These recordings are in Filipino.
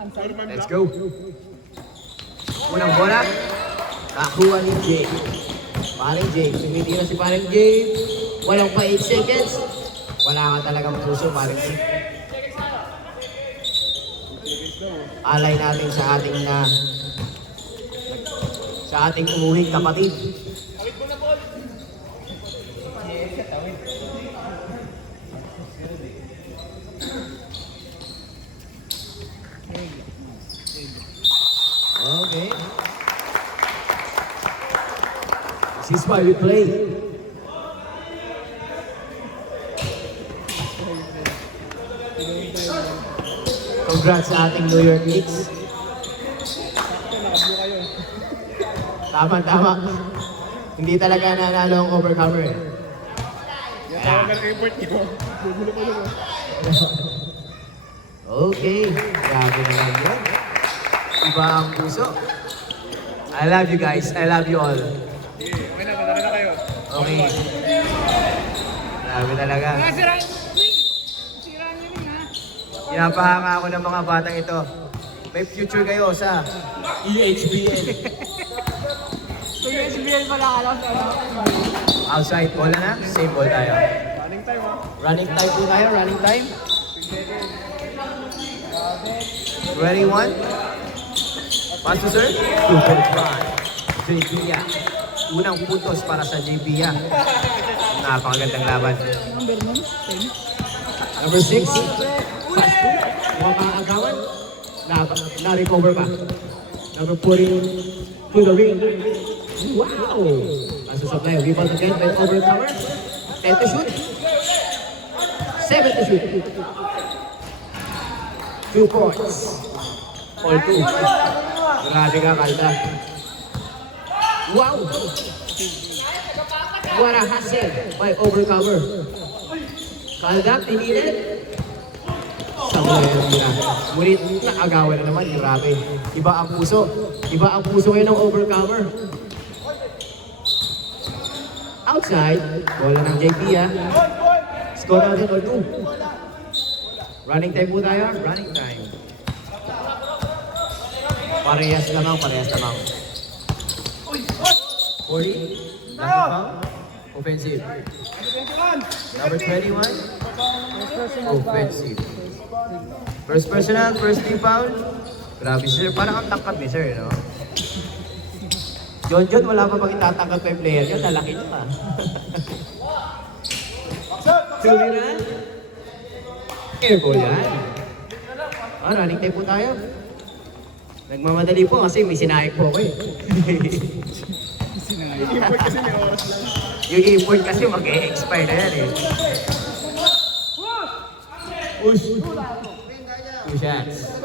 Let's go. Unang bola. Kakuha ni Jay. Paring Jay. Tumitira si paring Jay. Walang pa 8 seconds. Wala ka talagang puso, paring Jay. Alay natin sa ating umuwing kapatid. Okay. This is why we play. Congrats sa ating New York Knicks. Tama. Hindi talaga nanalo ang overcomer eh. Okay. Grabe naman yun. Iba ang puso. I love you guys. I love you all. Okay. Grabe talaga. Pinapahanga ako ng mga batang ito. May future kayo sa EHBL. EHBL pala alam. Outside, bola na. Same ball tayo. Running time ha? Running time po tayo. Running time. 21. Pass to serve. 2.5. JB ya. Unang puntos para sa JB ya. Napakagandang laban. Number 6. Pass to. Mga kakagawan. Na-recover pa. Number 14. To the ring. Wow! Pass to supply. Rebound again. Right over cover. 10 to shoot. 7 to shoot. 2 points. All 2. Grabe ka, Kalda. Wow! What a hustle by overcover. Kalda, tinilid. Sabay ang tira. Ngunit nakagawa na naman, grabe. Iba ang puso. Iba ang puso ngayon ng overcover. Outside, bola ng JP ha. Score natin all 2. Running time po tayo. Running time. Parehas lamang. 40. Offensive. Number 21. Offensive. First personal, first team foul. Grabe sir, parang ang tangkad ni sir, no? John, wala pa bang itatangkad pa yung player yun? Lalaki niya pa. Tumira. Airball yan. Running time po tayo. Nagmamadali po kasi may sinayek po ako eh. Import kasi may oras lang. Yung import kasi mag-e-expire na yan eh. Push. 2 shots.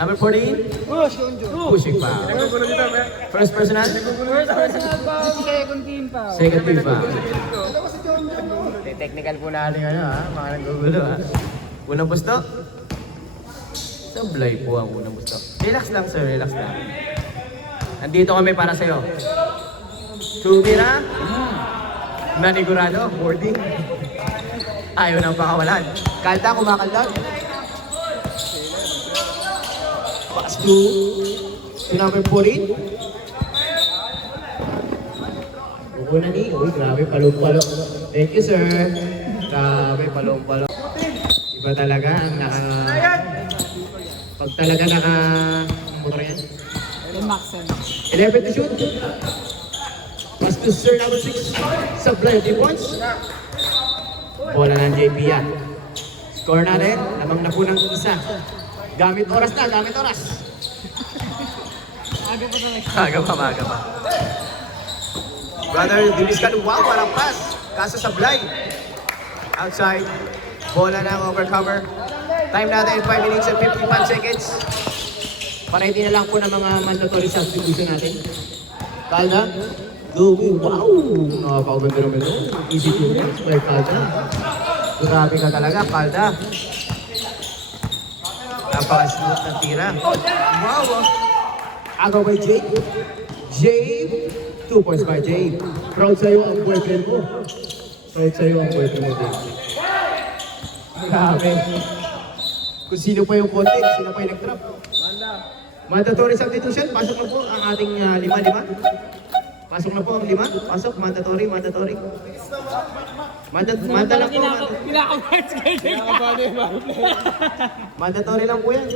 Number 14. Pushing foul. Nagugulo dito, eh. First personal. Second team foul. Second team foul. Technical po natin ha. Mga nanggugulo ha. Unang busto. Sablay po ang unang busto. Relax lang sir, relax lang. Nandito kami para sa'yo. Tumira. Nanigurado. Boarding. Ayaw nang pakawalan. Kalda, kumakalda. Pass to number 14. Una ni. Uy, grabe, palong-palo. Thank you, sir. Grabe, palong-palo. Iba talaga ang pag talaga motor yan. Maxen. 11 to shoot. Pass to sir number 6. Supply of points. Bola ng JP yan. Score natin. Lamang na po ng isa. Gamit oras na, gamit oras. Aga pa. Brother, bilis ka nung wow, parang pass. Kaso sablay. Outside. Bola ng overcover. Time natin 5 minutes and 55 seconds. Para hindi na lang po ng mga mandatory substitution natin. Kalda. Go. Wow! Nakaka-over naman ito. Easy to get by Kalda. Grabe ka talaga, Kalda. Napaka-smooth na tira. Wow! Agaw by Jake. Jake. 2 points by Jake. Proud sa'yo ang boyfriend mo. Proud sa'yo ang boyfriend mo, Jake. Grabe. Kung sino pa yung content, sino pa yung nag-drop. Mandatory substitution, pasok na po ang ating 5-5. Pasok na po ang 5. Pasok, mandatory. Manda lang po. Kinakabahan si Kyle. Nakakabado yung bago player. Mandatory lang po yan.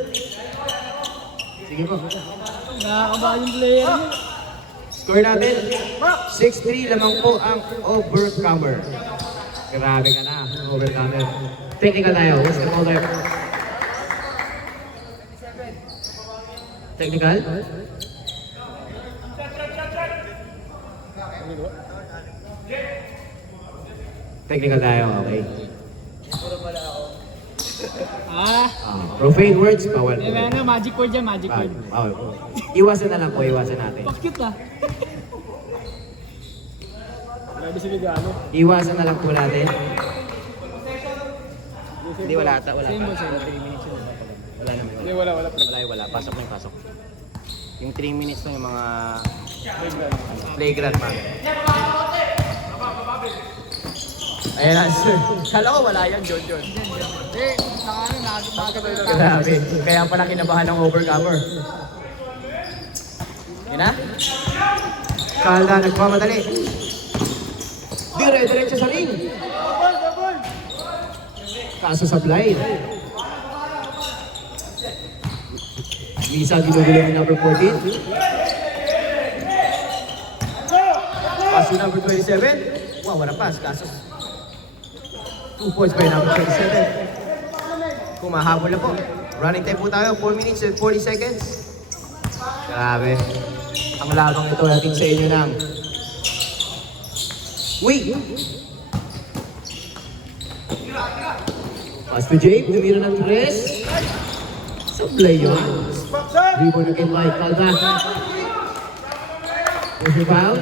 Sige po. Nakakabahan yung player niya. Score natin, 6-3 lamang po ang overcomer. Grabe ka na, overcomer. Technical tayo, what's the call there? Technical? Technical tayo, okay. Profane words, bawal po. May magic word dyan, magic word. Bawal po. Iwasan na lang po, iwasan natin. Cute ah. Grabe si Ligano. Iwasan na lang po natin. Hindi, wala ata, wala. Same mo, same. 3 minutes yun. Wala naman. Hindi, wala. Wala. Pasok na yung pasok. Yung 3 minutes lang yung mga playground man. Ayan na, sir. Kala ko wala yan, John. Eh, nakakabay na. Grabe. Kaya pala kinabahan ng overcomer. Yan na. Kalda, nagmamadali. Diretso sa ring. Kaso sa blind. Misa ginugulo ni number 14. Paso number 27. Wow, wala pass. Kaso 2 points by number 27. Kumahabol na po. Running time po tayo. 4 minutes and 40 seconds. Grabe. Ang labang ito natin sa inyo ng wait. Pass to James. Tumira ng tres. Sablay yun. Rebound again by Calda. There's the foul.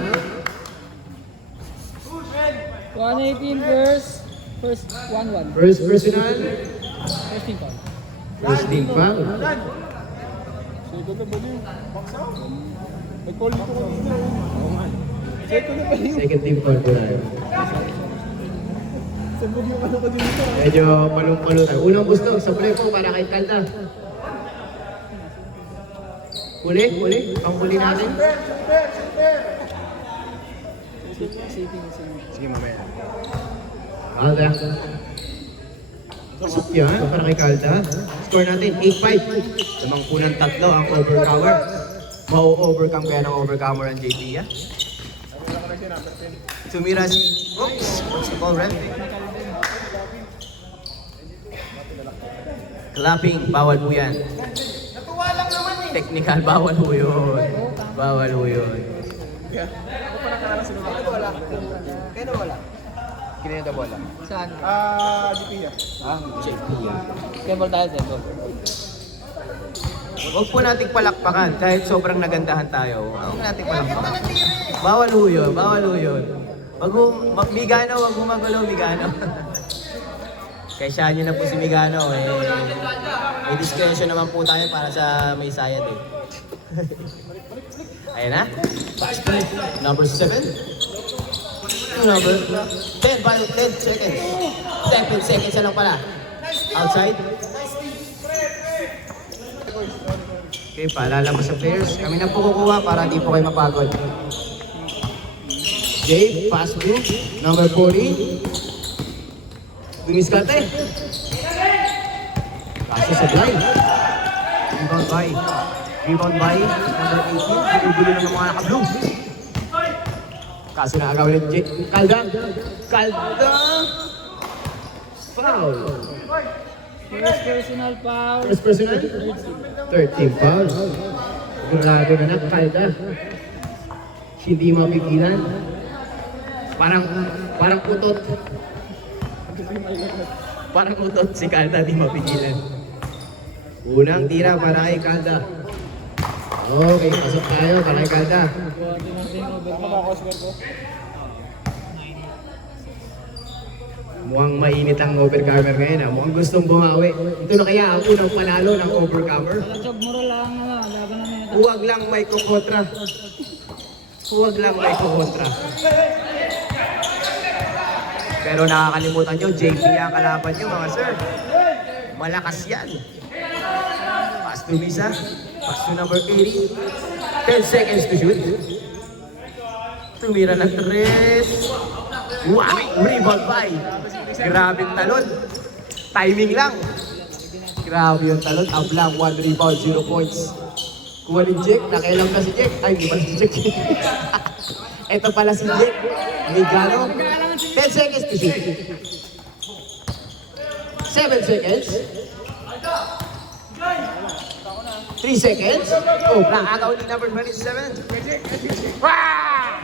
118 first 1-1. First personal. First team foul. First team foul. Second na ba yun? Nag-call dito kanina. Second na ba yun? Second team foul po tayo. Sabog yung ano ko dito. Medyo palong-palo tayo. Unang gusto, sablay po para kay Calda. Huli. Ang huli natin. Sige, mamaya. Calda. Pasok yan para kay Calda. Score natin, 8-5. Lamang punang tatlo ang overcomer. Mau-overcome kaya ng overcomer ang JP, ha? Tumira si... Oops! What's the call, ref? Clapping, bawal po yan. Technical, bawal po yun. Bawal po yun. Kaya wala? Kinaya na bola. Saan? GP yan. Kebol tayo, Kebol. Huwag po nating palakpakan kahit sobrang nagandahan tayo. Huwag nating palakpakan. Bawal po yun, bawal po yun. Migano, huwag mo magulo, Migano. Kaya nyo na po si Migano. May discretion naman po tayo para sa may sayad eh. Ayan na. Number 7. Number 10 by 10 seconds. 7 seconds na lang pala. Outside. Okay, paalala mo sa players. Kami na po kukuha para di po kayo mapagod. Jade, pass through. Number 40. Dumiskate. Kaso sa blind. Rebound by. Number 18. Pinugulo na ng mga naka-blue. Kaso na agawin ng Calda. Foul. First personal foul. First personal. Third team foul. Sigurado na Calda. Hindi mapigilan. Parang utot. Parang utot si Calda, di mapigilan. Unang tira para kay Calda. Okay, pasok tayo para kay Calda. Mukhang mainit ang overcomer ngayon. Mukhang gustong bumawi. Ito na kaya ang unang panalo ng overcomer. Job moral lang laban na nito. Huwag lang may kukontra. Huwag lang may kukontra. Pero nakakalimutan nyo, JP ang kalaban nyo mga sir. Malakas yan. Pass to Misa. Pass to number 80. 10 seconds to shoot. Tumira ng 3. Wow! Rebound by. Grabe yung talon. Timing lang. Grabe yung talon. Ablang 1 rebound, 0 points. Kuha ni Jake. Nakailang na si Jake. Ay, hindi pala si Jake. Ito pala si Jake. Migano. 10 seconds to shoot. 7 seconds. 3 seconds. Oh, nakagaw ni number 27. Wow!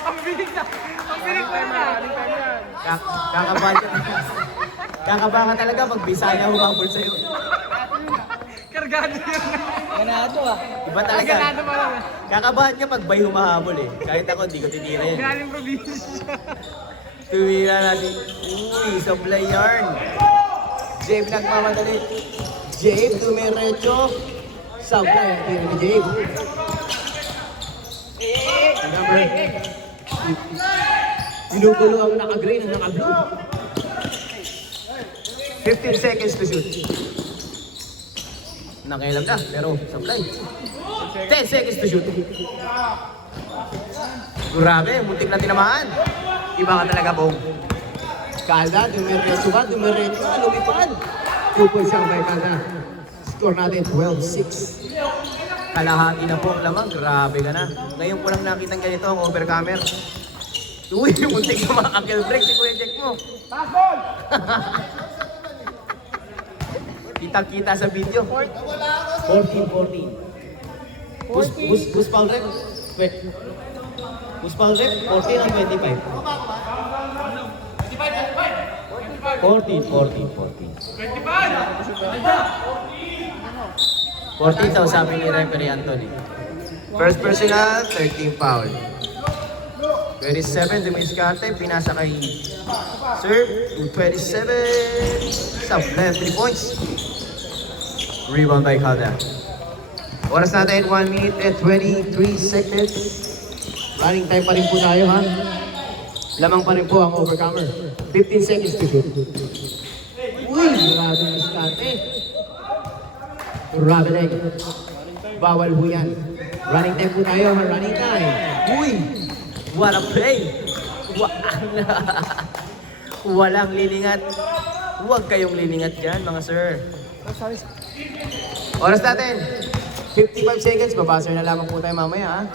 Ang bilis na! Ang bilis na! Kakabahan ka. Kakabahan ka talaga pag Bisaya humabol sa'yo. Kargado yun. Ganado ah. Iba talaga. Ganado pa lang. Kakabahan ka pag bay humahabol eh. Kahit ako, hindi ko titira yan. Galing probinsya. Tumira natin. Uy, sablay yarn. Jabe nagmamadali. Jabe, tumiretso. Sablay ang tira ni Jabe. Number. Pinupulo ang naka-green at naka-blue. 15 seconds to shoot. Nakailam na, pero sablay. 10 seconds to shoot. Grabe, muntik na tinamaan. Iba ka talaga, Bong. Kalda, dumiretso ka, lumipad. 2 points ang may Kalda. Score natin, 12-6. Kalahati na po ang lamang, grabe ka na. Ngayon ko lang nakita ganito ang overcomer. Uy, muntik na mga-ankle break si Kuya Jack mo. Kita-kita sa video. 14-14. Bus foul rep. Wait. Bus foul rep, 14 and 25. 14 daw sabi ni referee Anthony. First personal, 13 foul. 27, dumiskarte, pinasa kay serve, 27, sub-left, 3 points. Rebound by Calda. Oras natin, 1 minute and 23 seconds. Running time pa rin po tayo, ha? Lamang pa rin po ang overcomer. 15 seconds to shoot. Uy, maraming diskarte. Rabeleg. Bawal po yan. Running time po tayo, ha? Running time. Uy, what a play. Walang lilingat. Huwag kayong lilingat dyan, mga sir. Oras natin. 55 seconds. Babasar na lamang po tayo mamaya, ha?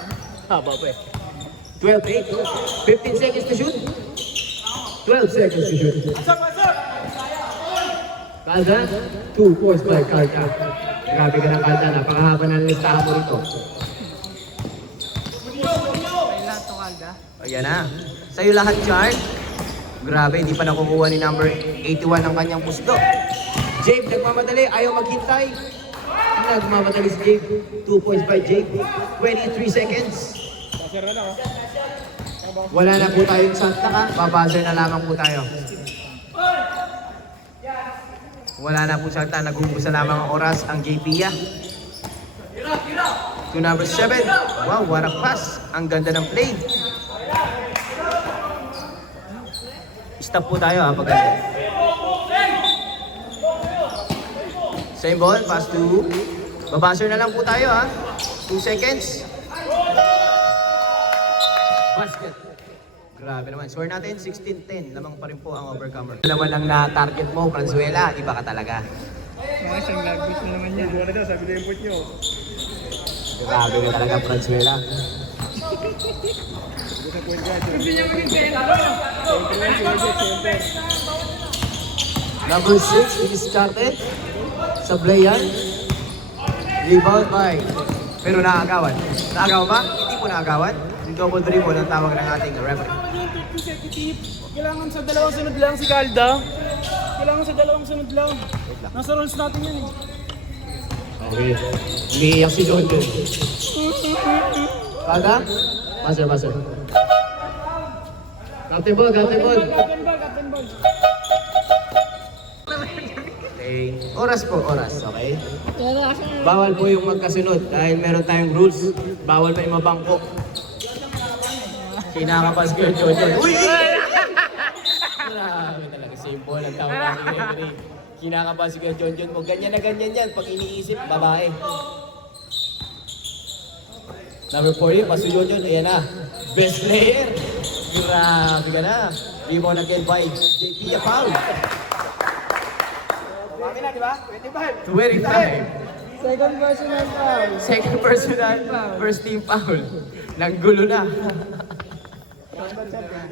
Haba pa eh. 12-8. 15 seconds to shoot. 12 seconds to shoot. Kalda, 2 points by Kalda. Grabe ka na, Kalda. Napakahaba ng listahan mo rito. Kailan to Kalda? Ayan na. Sa'yo lahat, Chard. Grabe, hindi pa nakukuha ni number 81 ang kanyang pusto. Jake, nagmamadali. Ayaw maghintay. Nagmamadali si Jake. 2 points by Jake. 23 seconds. Wala na po tayong santa ka. Babuzzer na lamang po tayo. Wala na po santa. Nag-uubusan lamang ang oras ang JP. To number 7. Wow, what a pass. Ang ganda ng play. Stop po tayo, ha, paganda. Same ball, pass to. Babuzzer na lang po tayo, ha. 2 seconds. Basket. Grabe naman. Score natin, 16-10. Lamang pa rin po ang overcomer. Naman ang na-target mo, Franzuela. Iba ka talaga. Mga siyang lagbis na naman yan. Buwan na daw, sabi na yung point nyo. Grabe ka talaga, Franzuela. Buwan point guard. Gusto niya maging sentro. Number 6, discarded. Sa Blayan. Rebound by. Pero naagawan. Naagawan ba? Hindi po naagawan. Yung double dribble ang tawag ng ating referee. Consecutive. Kailangan sa dalawang sunod lang si Calda. Kailangan sa dalawang sunod lang. Nasa rules natin yan eh. Okay. Umiiyak si John John. Kalda? Passer. Captain ball. Captain ball. Okay. Oras po, okay? Bawal po yung magkasunod dahil meron tayong rules. Bawal pa yung mabangko. Kinakapas ko yung John John. Uy! Grabe talaga si ball ang tawag namin ni Henry. Kinakabahan si Kuya John mo. Ganyan na ganyan yan. Pag iniisip, babae. Number 40, Paso John. Ayan na. Best player. Grabe ka na. Rebound again by JP Foul. Mami na, di ba? 25. 25. Second personal foul. Second personal, first team foul. Nanggulo na.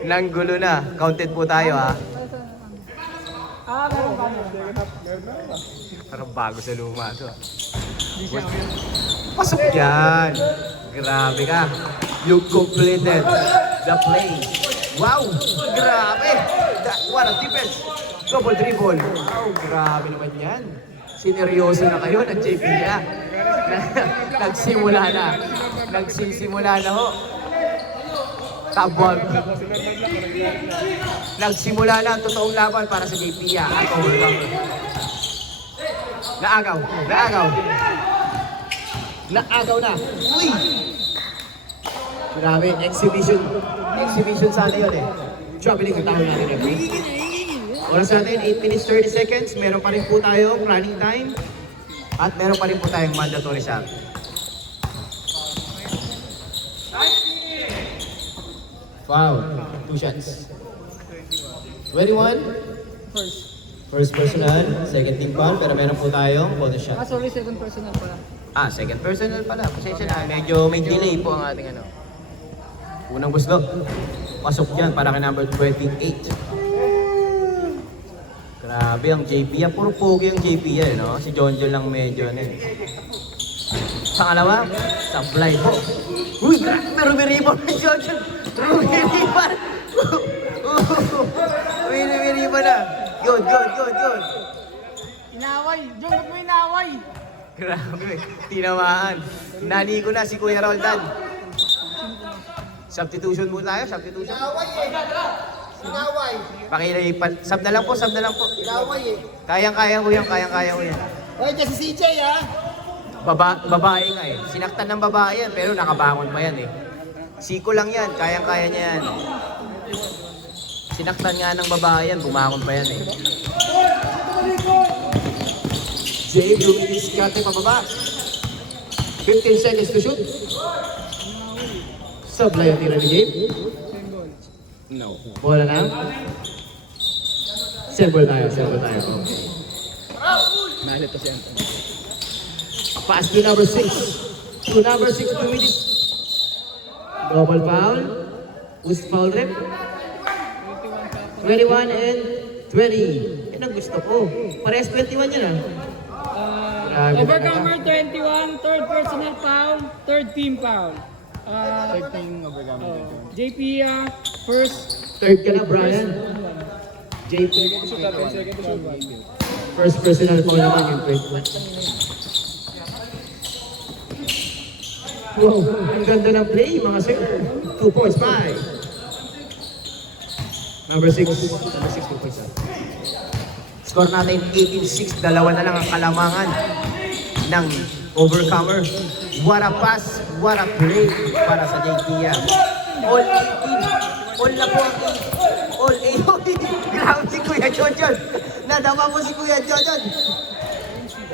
Nanggulo na. Counted po tayo ha. Meron pa. Parang bago sa luma to. Pasok yan. Grabe ka. You completed the play. Wow! Grabe! What a defense! Double dribble. Wow, grabe naman yan. Sineryoso na kayo ng JP na. Nagsimula na. Nagsisimula na ho. Tabog. Nagsimula na ang totoong laban para sa JP at overcomer. Naagaw. Naagaw. Naagaw na. Uy! Grabe, exhibition. Exhibition sana yun eh. Traveling ang tawag natin every. Oras natin, 8 minutes 30 seconds. Meron pa rin po tayong running time. At meron pa rin po tayong mandatory shot. Foul. 2 shots. 21. First personal. Second team foul. Pero meron po tayong bonus shot. Sorry, second personal pala. Second personal pala. Pasensya na. Medyo may delay po ang ating ano. Unang gusto. Pasok dyan para kay number 28. Grabe ang JP. Puro pogi ang JP yan, no? Si John lang medyo ano eh. Pangalawa, sablay po. Uy, grabe, rumiriban ni John. Rumiriban. Rumiriban na. Yun. Inaway! John, ba't mo inaway? Grabe, tinamaan. Nani ko na si Kuya Roldan. Substitution mo tayo, substitution. Inaway. Pakilipan. Sub na lang po. Inaway eh. Kayang-kaya ko yan. Oy, kasi CJ ha. Babae nga eh. Sinaktan ng babae yan, pero nakabangon pa yan eh. Siko lang yan, kayang-kaya niya yan. Sinaktan nga ng babae yan, bumangon pa yan eh. Jay, luminis kate pababa. 15 seconds to shoot. Sablay ang tira ni Jay. No. Bola na. Sembol tayo. Nalit to si Anton. Pass to number 6. To number 6, 2 minutes. Double foul. Who's foul rep? 21 and 20. Yan ang gusto ko. Parehas 21 yan ah. Grabe Overcomer 21, third personal foul, third team foul. Third time overcoming. JP, first. Third ka na, Brian. JP. Second to shoot. First personal foul naman yung 21. Wow, ang ganda ng play, mga sir. 2 points, 5. Number 6, 2 points. Score natin 18-6, dalawa na lang ang kalamangan ng overcomer. What a pass, what a play para sa JP. All 18, all na po ang all 8. Grabe si Kuya Jojon. Nadama mo si Kuya Jojon.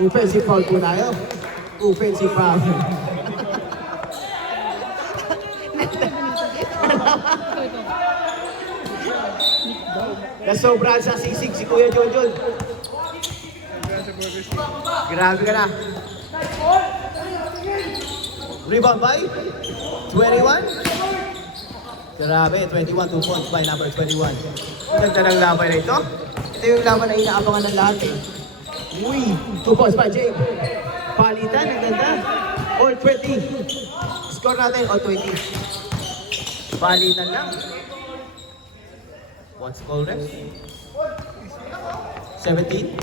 Offensive foul po tayo. Offensive foul. Nasobrahan sa sisig si Kuya Jojon. Grabe ka na. Rebound by 21. Grabe, 21, 2 points by number 21. Ganda ng laban na ito. Ito yung laban na inaabangan ng lahat eh. Uy, 2 points by Jake. Palitan, ang ganda. All 20. Score natin, all 20. Palitan lang. What's called ref? 17?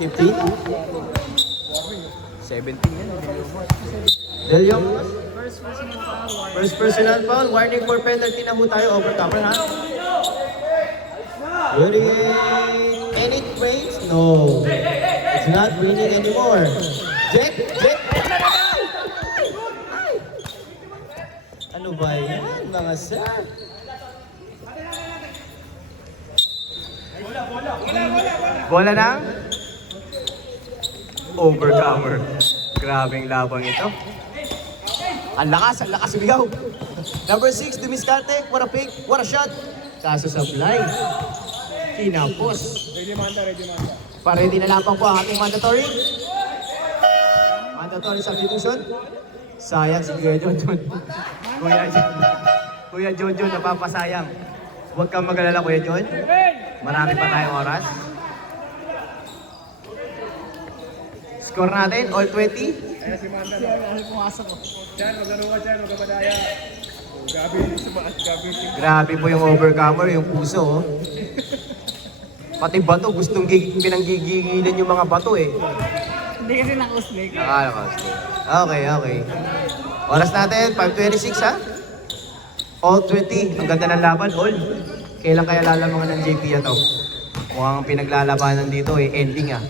15? 17 yan. Delyong. First personal foul. Warning for penalty na po tayo. Overcomer ha. Winning any points? No. It's not winning anymore. Jet. Ano ba yan mga sir? Bola ng overcomer. Grabing labang ito. Ang lakas sumigaw. Number 6, Dumiscarte. What a pick, what a shot. Kaso sablay. Kinapos. Ready manda, ready manda. Paredy na lamang po ang ating mandatory. Mandatory substitution. Sayang si Kuya Jonjon. Kuya Jonjon, napapasayang. Huwag kang mag-alala, Kuya Jon. Marami pa tayong oras. Score natin, all 20. Ayan si Manda. Diyan, magano ka dyan, magkamadaya. Gabi, sumaas, gabi. Grabe po yung overcomer, yung puso. Oh. Pati bato, gustong pinanggigilan yung mga bato eh. Hindi kasi naka-usbek. Okay. Oras natin, 5:26 ha? All 20. Ang ganda ng laban, all. Kailan kaya lalamangan ng JP to? Mukhang pinaglalabanan dito eh, ending ah.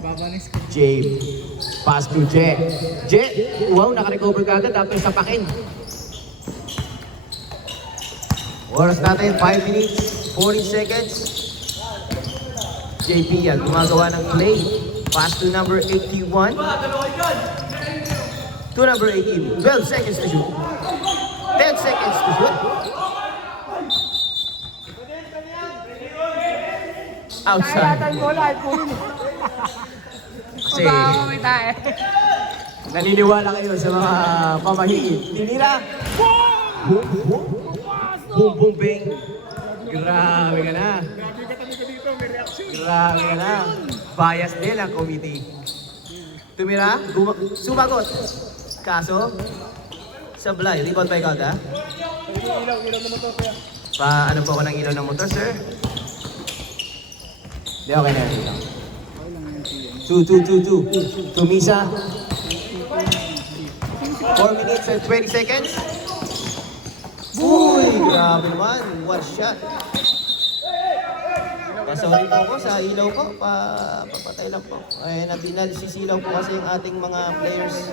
Babanis ko. Jay, pass to Jet. Jet, wow, nakarecover ka agad tapos sapakin. Oras natin, 5 minutes, 40 seconds. JP yan, gumagawa ng play. Pass to number 81. To number 18. 12 seconds to shoot. 10 seconds to shoot. Outside. Kasi naniniwala kayo sa mga pamahigit. Tinira. Boom, boom. Boom, boom, bang. Grabe ka na. Grabe ka talaga dito, may reaction. Grabe ka na. Bias din ang committee. Tumira. Sumagot. Kaso, sablay. Rebound by Calda. Ilaw na motor kaya. Ano po ako ng ilaw ng motor, sir? Di okay na yun. 2. Tumisa. 4 minutes and 20 seconds. Uy! Grabe naman. One shot. Sorry po ko sa ilaw ko. Papatay lang po. Ay, sisilaw po kasi yung ating mga players.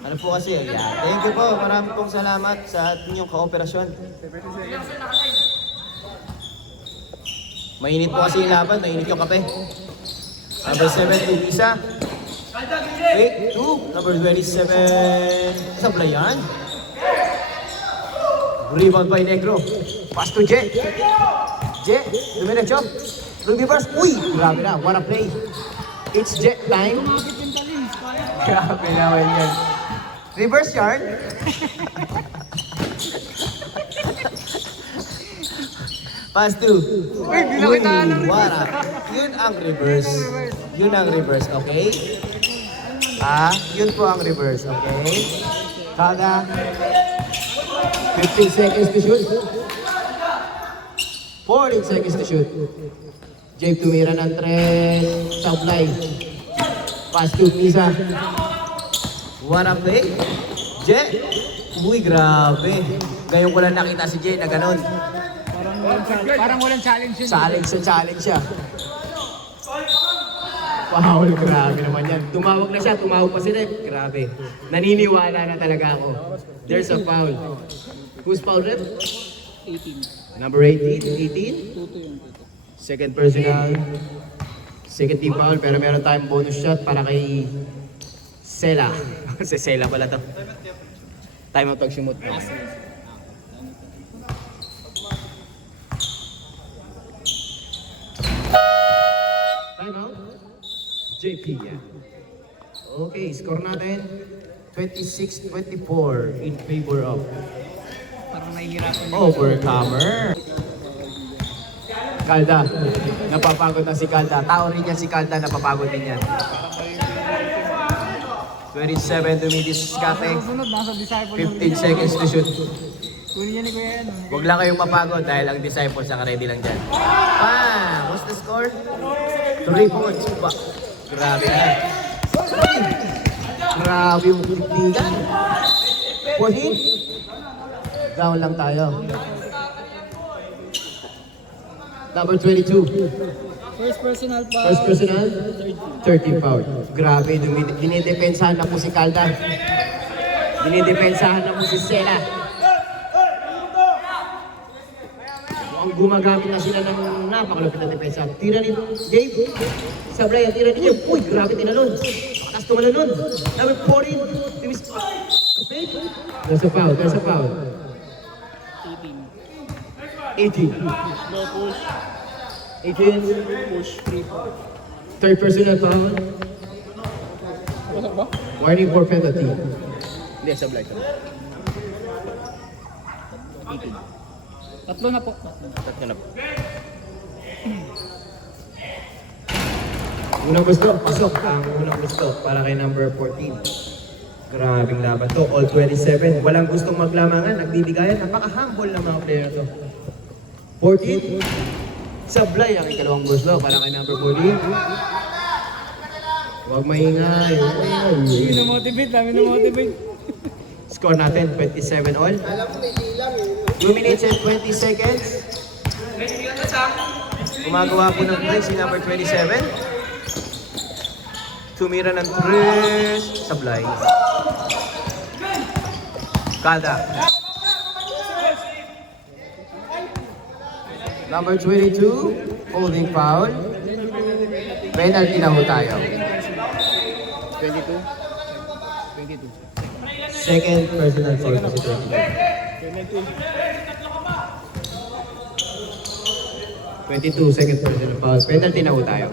Ano po kasi? Yeah. Thank you po. Marami pong salamat sa inyong kooperasyon. Mainit po kasi yung laban. Mainit yung kape. Number 7, Tumisa. 8, 2. Number 27, Sablayan. Rebound by Negro. Pass to Jet. Jet, dumiretso. Reverse. Uy! Grabe na. What a play. It's Jet time. Grabe naman yan. Reverse yard. Pass to. Uy, di na kita ng reverse. What a. Yun ang reverse. Yun ang reverse, okay? Yun po ang reverse, okay? Kada. 15 seconds to shoot. 14 seconds to shoot. Jake tumira ng 3. Supply. Pass to Misa. What a play. Jake. Uy, grabe. Ngayon ko lang nakita si Jake na ganun. Parang walang challenge yun. Challenge siya. Wow, grabe naman yan. Tumawag na siya, tumawag pa si Rep. Grabe. Naniniwala na talaga ako. There's a foul. Who's foul, Rep? 18. Number 18? 18? Tuto yun. Second personal. Second team foul, pero meron tayong bonus shot para kay Sela. Si Sela pala to. Time out pag-sumot. Time out. JP yan. Okay, score natin. 26-24 in favor of Parang nahihirapan. overcomer. Calda, napapagod na si Calda. Tao rin yan si Calda, napapagod din yan. 27 to Dumiscarte. Susunod, nasa disciple. 15 seconds to shoot. Kunin niya ni Kuya yan. Huwag lang kayong mapagod dahil ang disciple sa ready lang dyan. What's the score? 3 points. Grabe na. Grabe yung tindigan. 14. Down lang tayo. Number 22. First personal foul. First personal, 30 foul. Grabe, dinidepensahan na po si Calda. Dinidepensahan na po si Sela. Ang gumagamit na sila ng napakalapit na depensa. Tira ni Dave. Sablay ang tira ni Dave. Uy, grabe tinalon. Pakas tumalon. Number 14. There's a foul. 18. No push. 18. Push. Third personal foul. Wala ba? Warning for penalty. Hindi, sablay. Tatlo na po. Tatlo na po. Unang gusto, pasok ang unang gusto para kay number 14. Grabing laban to, all 27. Walang gustong maglamangan, nagbibigayan. Napaka-humble ng mga player to. 14. Sablay ang ikalawang gusto para kay number 14. Huwag maingay. Dami na-motivate. Score natin, 27 all. 2 minutes and 20 seconds. Gumagawa po ng play si number 27. Tumira ng 3. Sablay. Kada. Number 22. Holding foul. Penalty na ho tayo. 22. Second personal foul po si 22. 22, second personal foul. Penalty na ho tayo.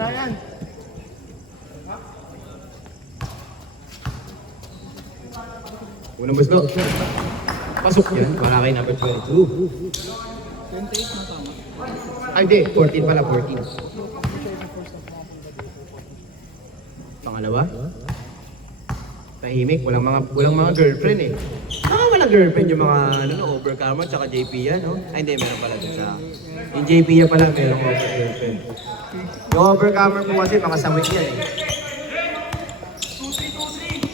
Unang gusto. Pasok yan para kay number 22. 28 na tama. Ay, di. 14 pala, 14. Pangalawa. Tahimik. Walang mga girlfriend eh. Walang girlfriend yung mga overcomer tsaka JP yan, no? Ay, hindi. Meron pala dun sa... Yung JP yan pala, meron girlfriend. Yung overcomer po kasi mga sawit yan eh.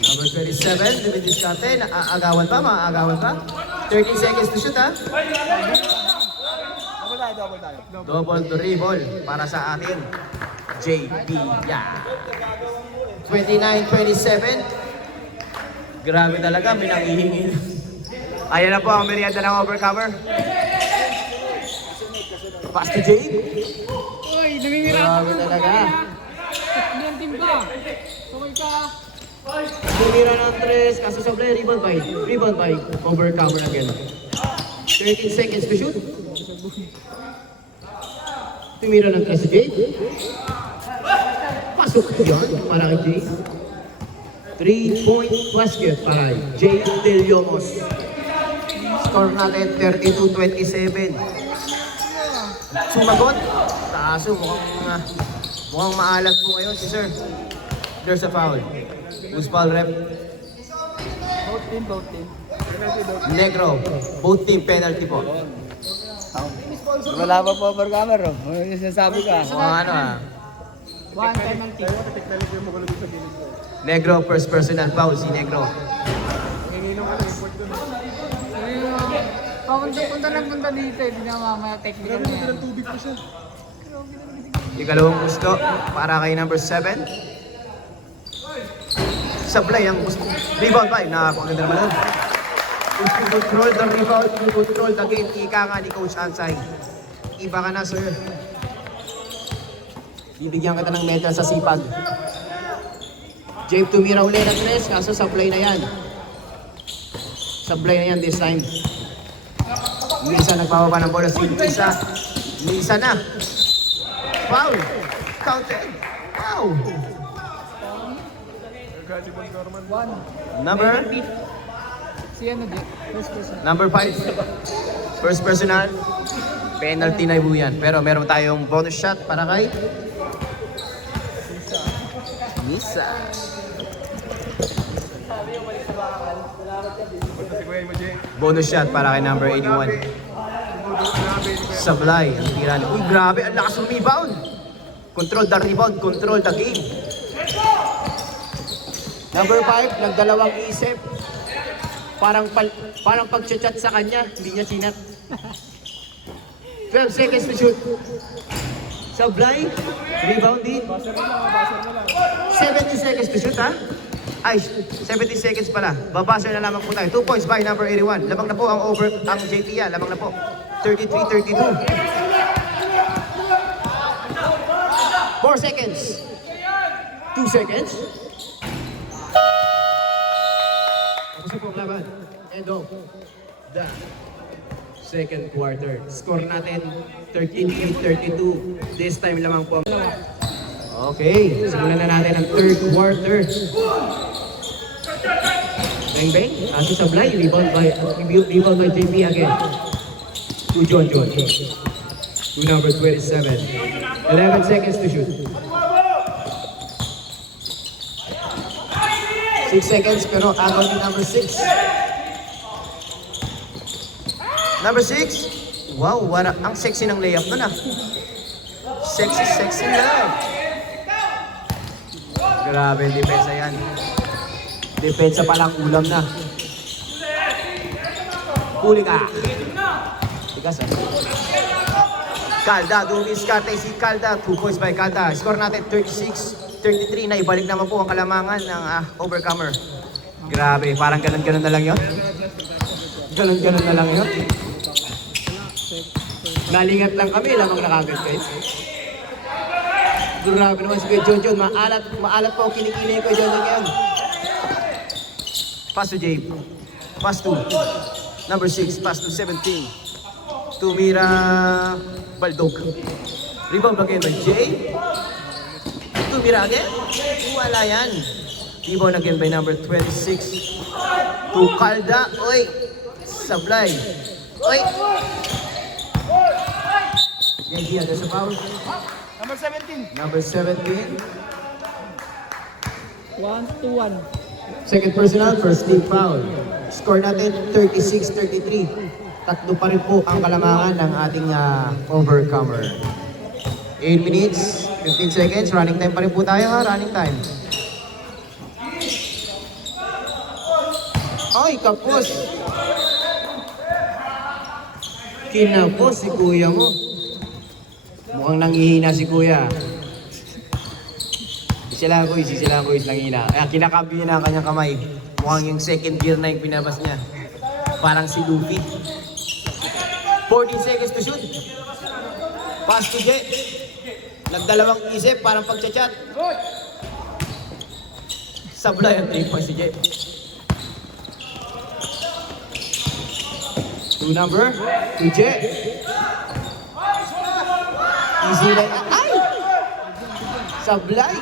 Number 27, dumidiskarte. Aagawan pa, maaagawan pa. 30 seconds to shoot, ha? Double to reball para sa akin. JP, yeah. 29-27. Grabe talaga, may nanghihingin. Ayan na po ang merienda ng overcomer. Pass to Jay. Uy, namimira Grabe talaga. Ilang team ka? Okay ka? Tumira ng 3, kaso sa play, rebound by overcomer again. 13 seconds to shoot. Tumira ng 3 si Jay. Pasok yan para kay Jay. 3-point basket para Jay Del Yomos. Score natin 32-27. Sumagot. Taso, mukhang maalag po ngayon si Sir. There's a foul. Who's foul rep? Both team. Negro. Both team penalty po. Wala pa po overcomer, oh. Ano yung sinasabi ka? One penalty. Negro, first personal foul si Negro. Punta lang punta dito eh. Hindi na mamaya technical na yan. Ikalawang gusto para kay number 7. Sablay ang gusto. Rebound by. Napakaganda naman nun. To control the rebound, to control the game. Ika nga ni Coach Ansay. Iba ka na, sir. Bibigyan kita ng medal sa sipag. Jake tumira uli ng 3, kaso sablay na yan. Sablay na yan this time. Misa nagpapaba ng bola. Misa na. Foul. Counted. Wow. Number? Si ano di? First person. Number 5. First personal. Penalty na po yan. Pero meron tayong bonus shot para kay Misa. Bonus shot para kay number 81. Sablay. Ang tira niya. Uy, grabe. Ang lakas ng rebound. Control the rebound. Control the game. Number 5, nagdalawang isip. Parang pag-chat sa kanya, hindi niya sinat. 12 seconds to shoot. Sablay. Rebound din. 70 seconds to shoot, ha? Ay, 70 seconds pala. Babasa na lamang po tayo. 2 points by number 81. Lamang na po ang JP yan. Lamang na po. 33-32. 4 seconds. 2 seconds. Tapos na po ang laban. End of the second quarter. Score natin 13-32. This time lamang po. Okay, simulan na natin ang third quarter. Bang bang, Aso Sablay, rebound by JP again. To John. To number 27. 11 seconds to shoot. 6 seconds pero agaw ni number 6. Number 6. Wow, ang sexy ng layup nun ah. Sexy layup. Grabe, depensa yan. Depensa palang ulam na. Huli ka. Tigas ah. Calda, dumiskarte si Calda. 2 points by Calda. Score natin 36-33. Na ibalik naman po ang kalamangan ng Overcomer. Grabe, parang ganun-ganun na lang yun. Ganun-ganun na lang yun. Nalingat lang kami, lamang nakagad kayo. Grabe naman si Kuya John. Maalat po ang kinikili ko John ngayon. Pass to Jabe. Pass to number 6. Pass to 17. Tumira Baldog. Rebound again by Jay. Tumira again. Wala yan. Rebound again by number 26. To Calda. Oy. Sablay. Oy. Yan dia, there's a foul. Number 17. Number 17. 1-1. Second personal, first team foul. Score natin 36-33. Tatlo pa rin po ang kalamangan ng ating Overcomer. 8 minutes, 15 seconds. Running time pa rin po tayo ha, running time. Ay, kapos! Kinapos si kuya mo. Mukhang nanghihina si kuya. Sila ko is nanghihina. Kaya kinakabi na ang kanyang kamay. Mukhang yung second gear na yung pinabas niya. Parang si Luffy. 14 seconds to shoot. Pass to Jet. Nagdalawang isip, parang pagchat-chat. Sablay ang 3 points si Jet. Two number, to Jet. Easy like, ay! Sablay.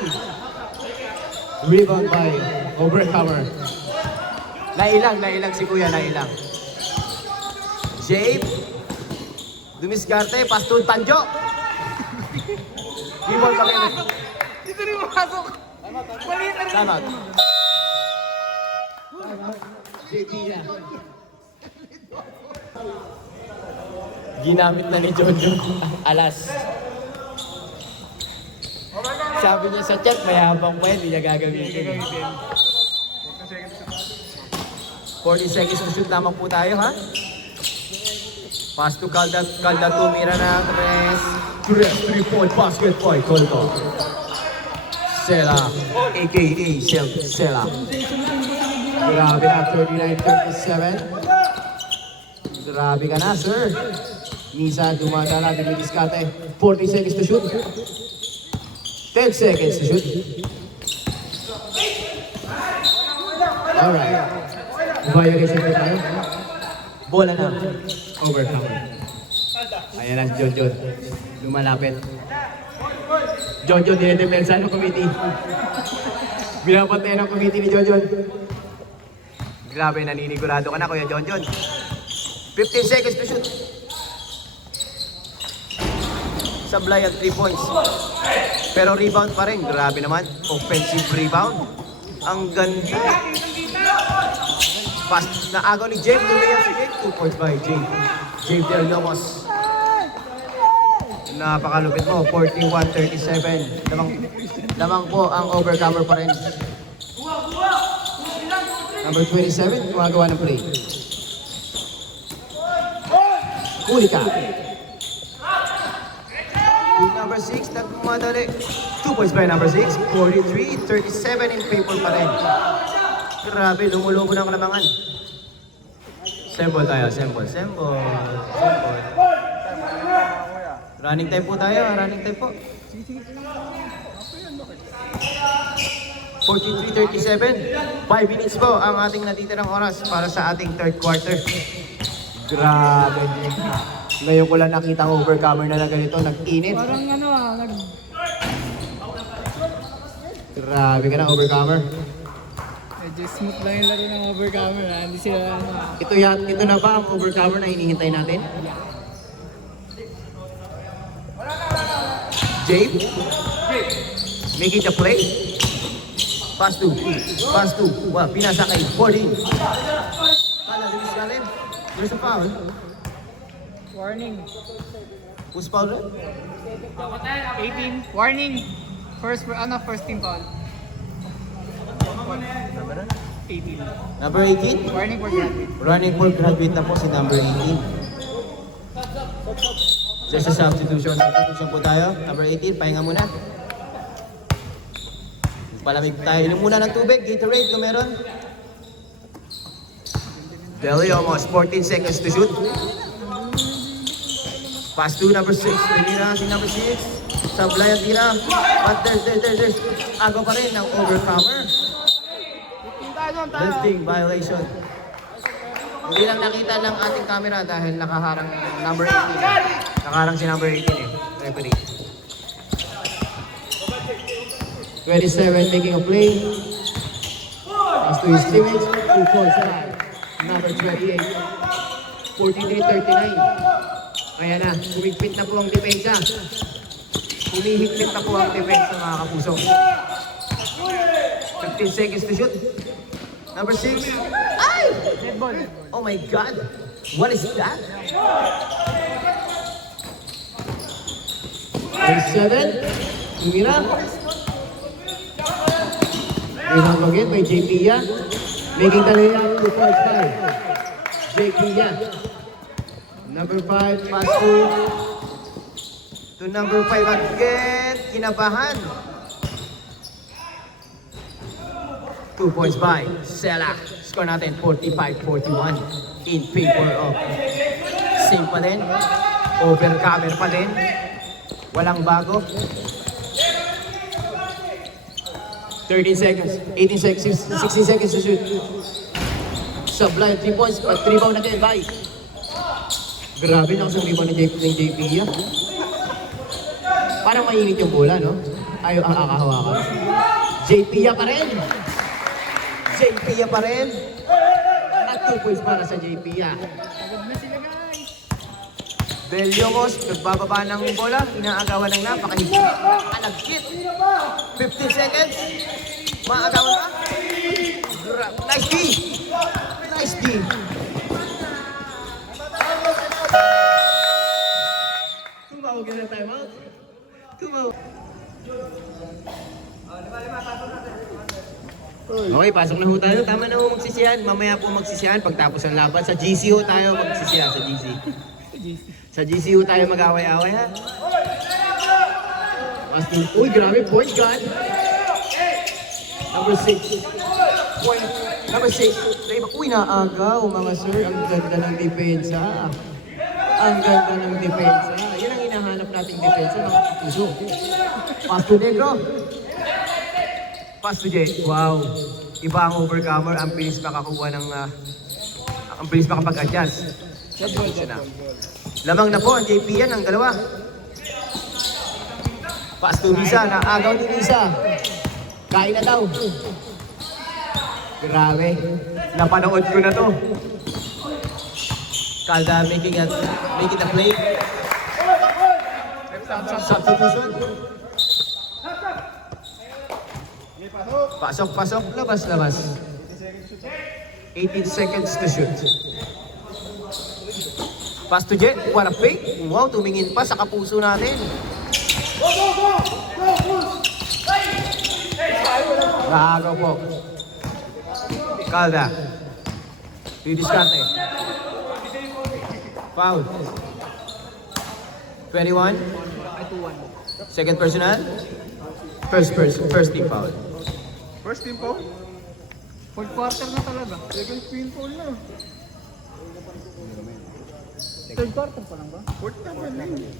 Rebound by Overcomer. Nailang si kuya, nailang. Jabe. Dumiskarte, pass to Tanjo. Rebound kami. Dito rin masok. Salamat. JP na. Ginamit na ni Jojo. Alas. Sabi niya sa chat, mayabang pa hindi niya gagamitin. 40 seconds to shoot lamang po tayo, ha? Pass to Calda tumira na tres. 3-point basket point, Colto. Sela, a.k.a. Sela. Grabe na, 39-37. Grabe ka na, sir. Nisa, dumadala, dinidiskate. 40 seconds to shoot. 10 seconds to shoot. Alright. Violation pa tayo. Bola na. Overcomer. Ayan na si John. Lumalapit. John, dinedepensa ng committee. Binapatay ng committee ni John. Grabe, naninigurado ka na, Kuya John. 15 seconds to shoot. Sablay at 3 points. Pero rebound pa rin. Grabe naman. Offensive rebound. Ang ganda. Pass na agaw ni Jabe. Lumayas si Jabe. 2 points by Jabe. Jabe Del Lomos. Napakalupit mo. 41-37. Lamang po ang Overcomer pa rin. Number 27, gumagawa ng play. Huli ka. Number 6, nagmadali. 2 points by number 6. 43-37 in favor pa rin. Grabe, lumulubo ng kalamangan. Sample tayo, sample. Running time po tayo, running time po. Sige, sige. Ako yan, bakit? 43-37. 5 minutes po ang ating natitirang oras para sa ating third quarter. Grabe. Ngayon ko lang nakita ang overcomer na ganito, nag-init. Parang ano Grabe ka na, overcomer. medyo smooth lang yung laro ng overcomer Hindi sila Ito na ba ang overcomer na hinihintay natin? Jabe? Making the play. Pass to. Wow, pinasa kay 14. Kala, Luis Galim. There's a foul. warning. Who's foul rin? 18. Warning. First team foul. 18. Number 18? Warning for graduate. Running for graduate na po si number 18. There's a substitution. Substitution po tayo. Number 18, pahinga muna. Palamig tayo. Inom muna ng tubig. Gatorade kung meron. Deli almost 14 seconds to shoot. Pass to number 6. Pinira si number 6. Sablay ang tira. But there's agaw pa rin ng overcomer. Lifting violation. Hindi lang nakita ng ating camera dahil nakaharang number 18. Nakaharang si number 18 eh. Referee. 27 making a play. Pass to his teammates. 2 points out. Number 28. 43-39. Ayan na. Humigpit na po ang depensa. Humihigpit na po ang depensa mga kapuso. 15 seconds to shoot. Number 6. Ay! Oh my God! What is that? Number 7. Tumira. Rebound again by J. Pia. Making the layup 2 points by J. Pia. Number 5. Pass to number 5 again. Kinabahan. 2 points by Sela. Score natin 45-41 in favor of same pa din. Overcomer pa din. Walang bago. 13 seconds. 18 seconds. 16 seconds to shoot. Sublime 3 points. 3 rebound again by. Grabe na kasang rebound ng JP yan. Parang mainit yung bola, no? Ayaw ang akahawakan. JP pa rin. JP pa rin. At 2 points para sa JP. Agad na sila guys. Belyomos, nagbababa ng bola. Inaagawan ng napakahigpit. Alagkit. 15 seconds. Maagawan ka. Nice D. Nice D. Tumawag na ng timeout. Tumawag. Okay, pasok na ho tayo. Tama na ho magsisiyan. Mamaya po magsisiyan. Pagtapos ng laban, sa GC ho tayo magsisiyan. Sa GC. Sa GC ho tayo mag-away-away ha. Uy, grabe. Point guard. Number 6. Point. Number 6. Uy, naagaw mga sir. Ang ganda ng depensa. Ang ganda ng depensa. Yan ang hinahanap nating depensa mga kapuso. Pass to Negro. Pass to Jet. Wow. Iba ang overcomer. Ang bilis makakuha ng... ang bilis makapag-adjust. Lamang na po ang JP yan, ang dalawa. Pass to Lisa. Naagaw ni Lisa. Kain na daw. Grabe. Napanood ko na to. Calda making a play. Substitution. Pasok. Labas. 18 seconds to shoot. Pass to Jet. What a fake. Wow, tumingin pa sa kapuso natin. Bago po. Calda. Didiskarte. Foul. 21. Second personal. First team foul. First team po? Fourth quarter na talaga. Second team po na. Third quarter pa lang ba? Fourth na ba na yun?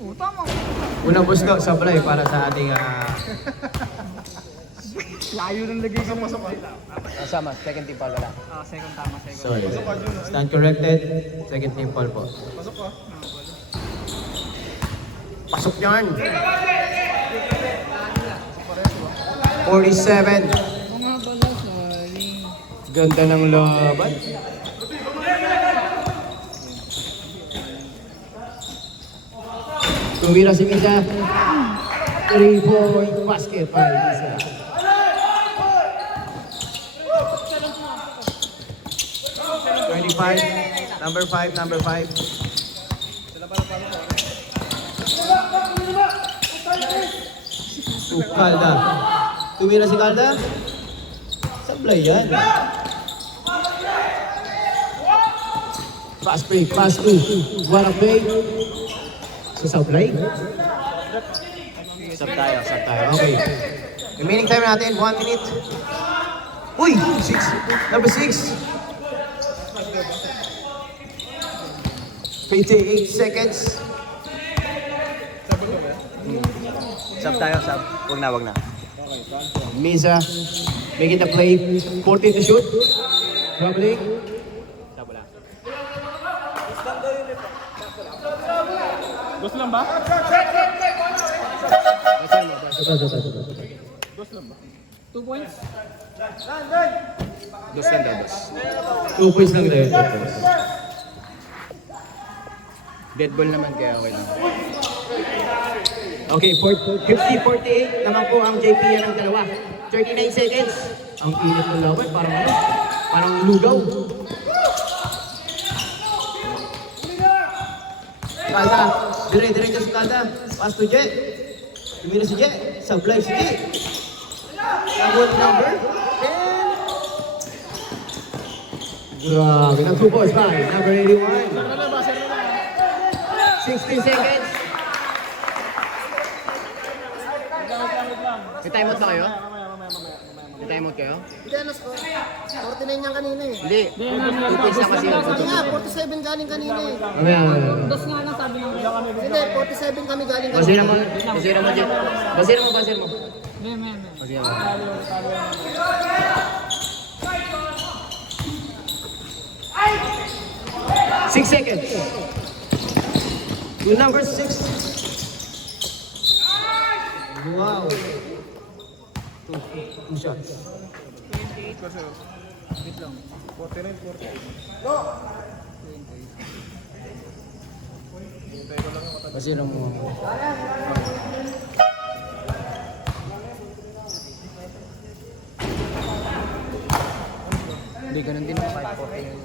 Oh, tama. Unang gusto, sablay para sa ating Layo ng lagay ko. kasama. Second team foul wala. Ah, second tama, second. Sorry. Stand corrected. Second team foul po. Pasok ka. Pasok yan. 47. Mga bala, sorry. Ganda ng laban. Tumira si Misa. 3-point basket para Misa. Number 5. Kalda. Tumira si Kalda. Sablay yan. Fast break, pass two. What a play. So sablay. Sab tayo. Okay. Remaining time natin, 1 minute. Uy! 6. Number 6. 58 seconds. Sab tayo, sab. Wag na. Misa making the play. 14 to shoot. Dribbling. Sab wala. Gusto lang ba? Gusto lang ba? 2 points. Dos lang daw, dos. 2 points lang tayo. Dead ball naman kaya okay lang. Okay, 50-48 naman po ang JP ng dalawa. 39 seconds. Ang init ng laban, parang lugaw. Kalda, dire-diretso si Kalda. Pass to Jet. Tumira si Jet. Sablay si Jet. Number 10. Grabe, ng 2 points pa. Number 81. 16 seconds. May timeout ba kayo? May timeout kayo? Hindi, ano, 49 yan kanina eh. Hindi. 2 points na kasi yung Sabi nga, 47 galing kanina eh. Mamaya. Dos nga lang sabi ng Hindi, 47 kami galing Basira kanina. mo, Jeff. Basira mo. Me. Basira mo. 6 seconds. To number 6. Wow. Two shots. 49. Basira mo. Hindi, ganun din ang 5-40 yun.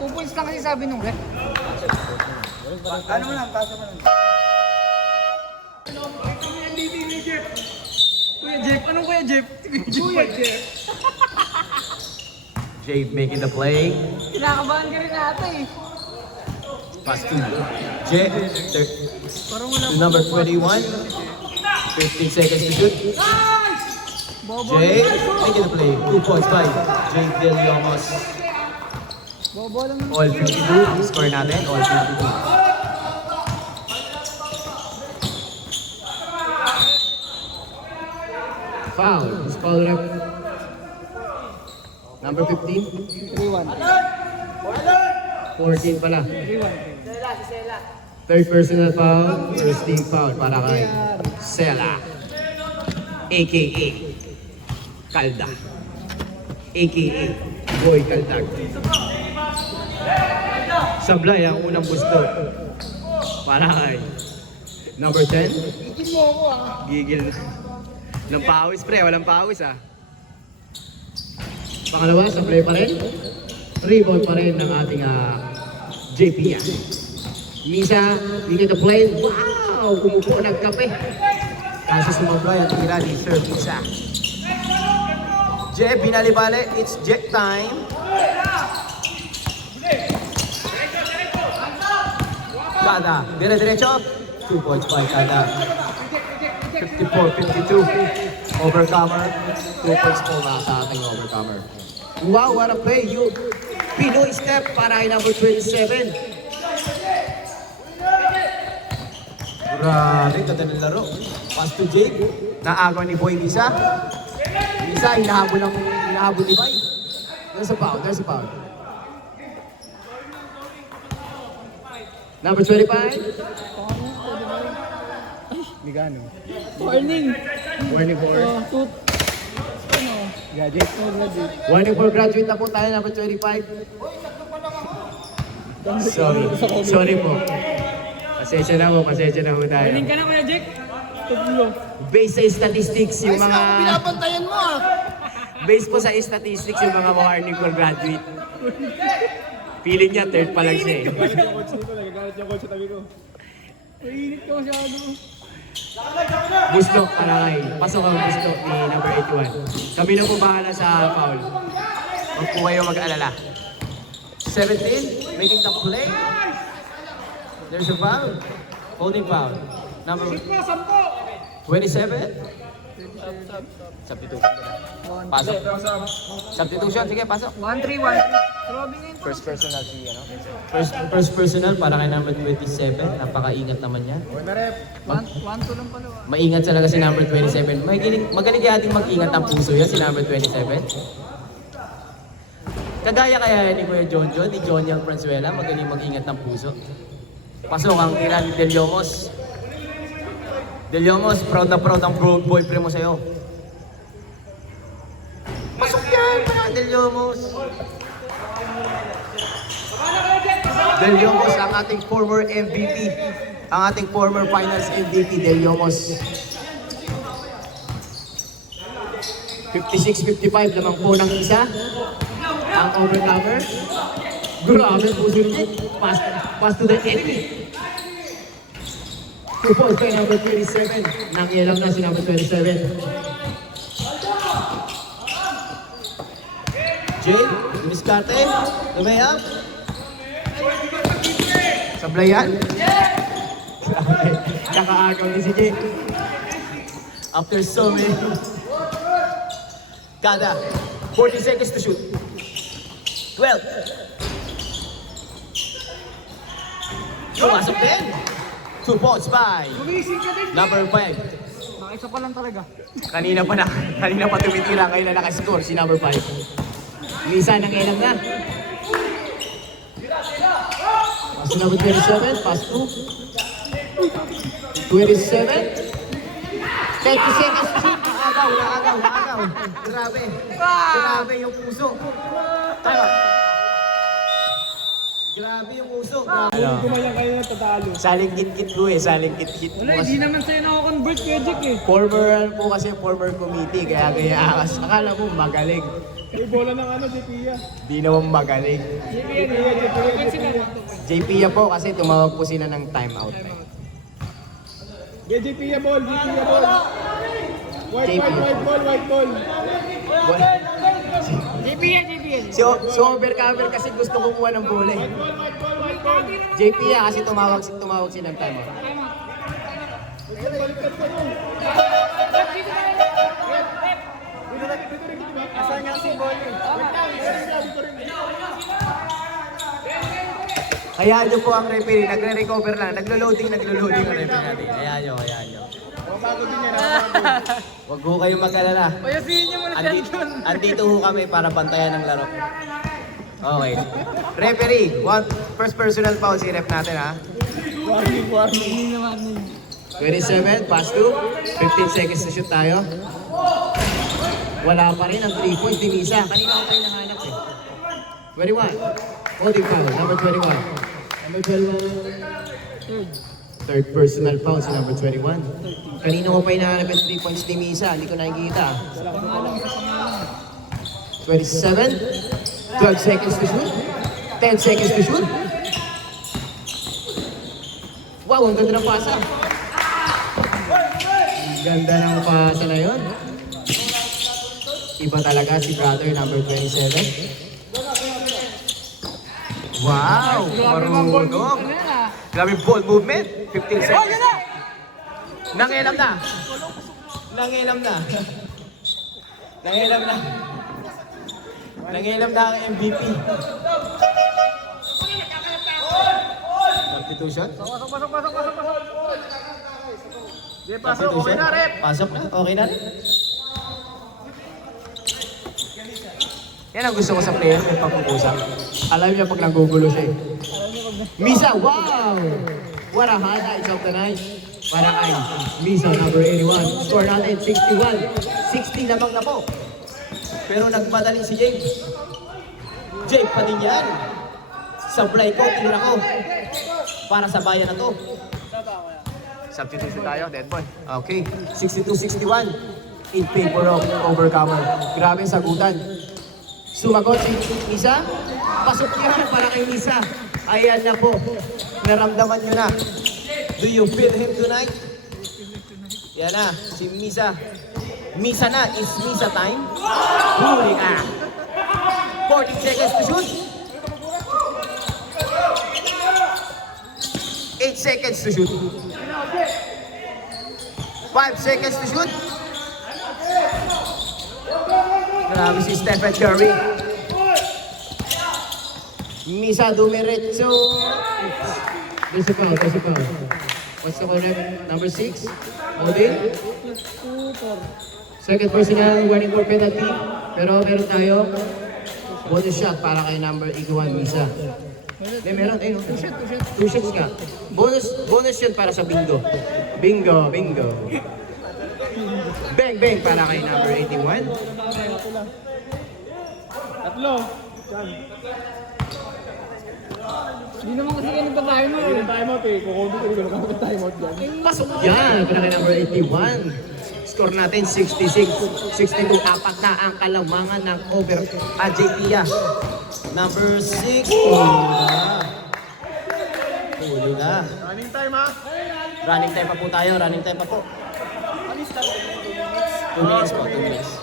2 points lang kasi sabi nung rep. Ano mo lang, pasa mo lang. Kuya Jeff, anong Kuya Jeff? Kuya Jeff. Jay making the play. Kinakabahan ka rin ata eh. Pass to Jay. Parang wala To number 21. 15 seconds to shoot. bobo. Jay making the play. 2 points by Jay Villamos. Bobo lang. All 52. Score natin. All 52. Foul. Who's foul rep? Number 15. 3-1. 14 pala. 3-1. Third personal foul. First team foul para kay Sela. A.K.A. Kalda. A.K.A. Boy Kaldag. Sablay ang unang gusto. Para kay number 10. Gigil mo ako ah. Gigil na. Walang pawis pre, walang pawis ah. Pangalawa, sablay pa rin. Rebound pa rin ng ating JP niya. Misa, hindi to play. Wow! Umupo ng kape. Kaso sumablay ang tira ni Sir Misa. Jet, binalibale. It's Jet time. Kada, dire-diretso. 2 points by Kada. 54-52. Overcomer. 2 points po na sa ating overcomer. Wow, what a play. Pinoy step para kay number 27. Grabe, ganda ng laro. Pass to Jake. Naagaw ni Boy Lisa. Lisa, hinahabol ni Boy. There's a foul, there's a foul. Number 25. Ligano. Warning. Warning for. Two. Ano? Gadget. Warning for graduate na po tayo, number 25. Sorry po. Pasensya na po tayo. Warning ka na Kuya Jake. Tulo. Based sa statistics, yung Ayos ka, mga... binabantayan mo ah. Based po sa statistics, yung mga warning for graduate. Feeling niya, third pa lang siya eh. Galit yung coach nito. Nagagalit yung coach sa tabi ko. Mainit ka masyado. Buslok, Parakay. Pasok ang Buslok ni number 81. Kami na po bahala sa foul. Huwag po kayo mag-alala. 17, making the play. There's a foul. Holding foul. Number 27. Substitution. Pasok. Substitution, sige, pasok. 1-3-1. First personal si ano? First personal para kay number 27. Napakaingat naman yan. 1-2 lang pala. Maingat talaga si number 27. Magaling kaya ating mag-ingat ang puso yan, si number 27. Kagaya kaya ni Kuya Jonjon, ni Jonyang Franzuela, magaling mag-ingat ng puso. Pasok ang tira ni Del Yomos. Del Yomos, proud na proud ang boyfriend mo sa'yo. Pasok yan, Del Yomos. Del Yomos, ang ating former MVP. Ang ating former finals MVP, Del Yomos. 56-55 lamang po ng isa. Ang overcover. Grabe po si pass to the enemy. 2 points kay number 27. Nangialam na si number 27. Jay, Miskarte, lumay up. Sablayan. Grabe, nakaagaw ni si Jay. After so many. Kada, 40 seconds to shoot. 12. Pumasok din. 2 points by number 5. Nakisa pa lang talaga. Kanina pa tumitira, ngayon na nakascore si number 5. Lisa nang ilang na. Pass to number 27, pass to 27. 30 seconds to shoot. Nakagaw. Grabe yung puso. Tama. Grabe yung puso. Kung gumalang kayo na tatalo. Saling kit-kit ko eh, saling kit-kit ko. Wala, hindi naman sa'yo nako-convert Kuya Jake eh. Former committee, kaya akas. Akala mo magaling. May bola ng ano, JPia. Di naman magaling. JP po kasi tumawag po sila ng timeout. Yeah, JPia ball. White ball. JPN. Si overcover kasi gusto kumuha ng bola eh. JP kasi tumawag sila ng timeout. Asan nga si Boy? Hayaan nyo po ang referee, nagre-recover lang. Naglo-loading ang referee natin. Hayaan nyo. Huwag ho kayong mag-alala. Payasihin niyo muna Andito ho kami para bantayan ng laro. Okay. Referee, first personal foul si ref natin ha. Warning. Hindi naman. 27, pass to. 15 seconds to shoot tayo. Wala pa rin ang 3 points ni Misa. Kanina ko tayo nahanap eh. 21. Holding foul, number 21. Number 21. Third personal foul si number 21. Kanina ko pa hinahanap yung 3 points ni Misa. Hindi ko nakikita. 27. 12 seconds to shoot. 10 seconds to shoot. Wow, ang ganda ng pasa. Ang ganda ng pasa na yun. Iba talaga si brother number 27. Wow! Marunong! Grabe ball movement. 15 seconds. Nangilam na. Nangilam na ang MVP. Substitution. Pasok. Sige, pasok. Okay na, rep. Pasok na, okay na rin. Yan ang gusto ko sa player, may pagpupusap. Alam niya pag nagugulo siya eh. Misa, wow! What a highlights of the night. Para kay Misa, number 81. Score natin, 61. 60 lamang na po. Pero nagmadali si Jake. Jake pa din yan. Sablay ko, tinira ko. Para sa bayan na to. Substitution tayo, dead boy. Okay, 62-61. In favor of Overcomer. Grabe sagutan. Sumagot si Misa. Pasok yan para kay Misa. Ayan na po. Naramdaman nyo na. Do you feel him tonight? Yan na, si Misa. Misa na, is Misa time. Huli ka. 40 seconds to shoot. 8 seconds to shoot. 5 seconds to shoot. Grabe si Stephen Curry. Misa dumiretso. There's a foul, there's a foul. What's the corner? Number 6? Odin? Second personal warning for penalty. Pero meron tayo bonus shot para kay number 81, Misa. Meron, eh, no? Two shots ka. Bonus yun para sa bingo. Bingo. Bang, bang para kay number 81. Tatlo. Diyan. Hindi naman kasi kayo nagpa-time mo. Hindi na time out eh. Kukundi ko rin ako time out dyan. Pasok yan para kay number 81. Score natin 66. 62. Apat na ang kalamangan ng over Ajepia. Number 6. Huli na. Running time ha. Running time pa po tayo. Running time pa po. 2 minutes po. 2 minutes.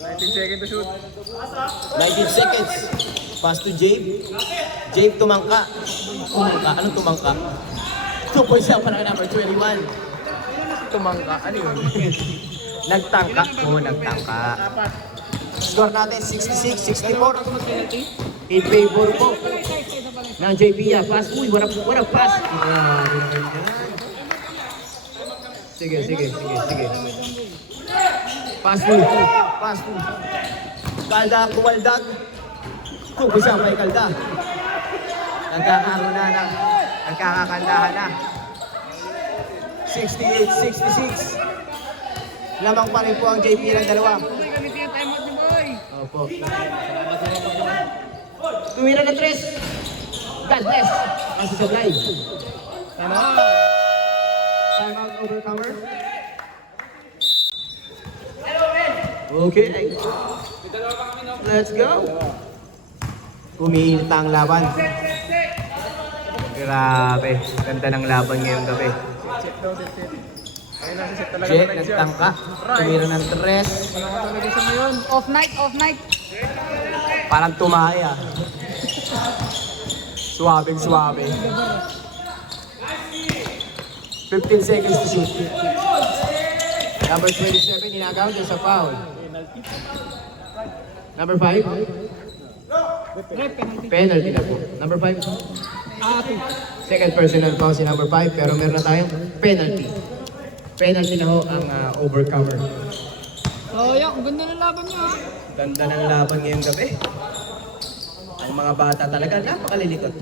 19 seconds to shoot. 19 seconds. Pass to Jabe. Jabe tumangka. Anong tumangka? 2 points na para kay number 21. Tumangka? Ano yun? Nagtangka. Nagtangka. Score natin 66-64. In favor po ng JP. Pass. Uy, what a pass. Sige. Pass to. Kalda, kumaldag. Kubo siya, may kalda. Nagkakaroon na ng nagkakakandahan na. 68-66. Lamang pa rin po ang JP ng dalawa. Opo. Tumira ng 3. God bless. Kasi sablay. Time out Overcomer. Okay. Let's go. Umiinit ang laban. Grabe. Ganda ng laban ngayong gabi. Set daw, set. Ayun lang, set talaga. Jet, nagtangka. Tumira ng 3. Walang talaga siya ngayon. Off night. Parang tumaya. Suwabing-suwabe. 15 seconds to shoot. Number 27, inagaw dyan sa foul. Number 5, penalty na po. Number 5, second personal foul si number 5, pero meron na tayong penalty. Penalty na ho ang Overcomer. So, yan. Ang ganda ng laban niyo, ha? Ganda ng laban ngayong gabi. Ang mga bata talaga, napakalilikot.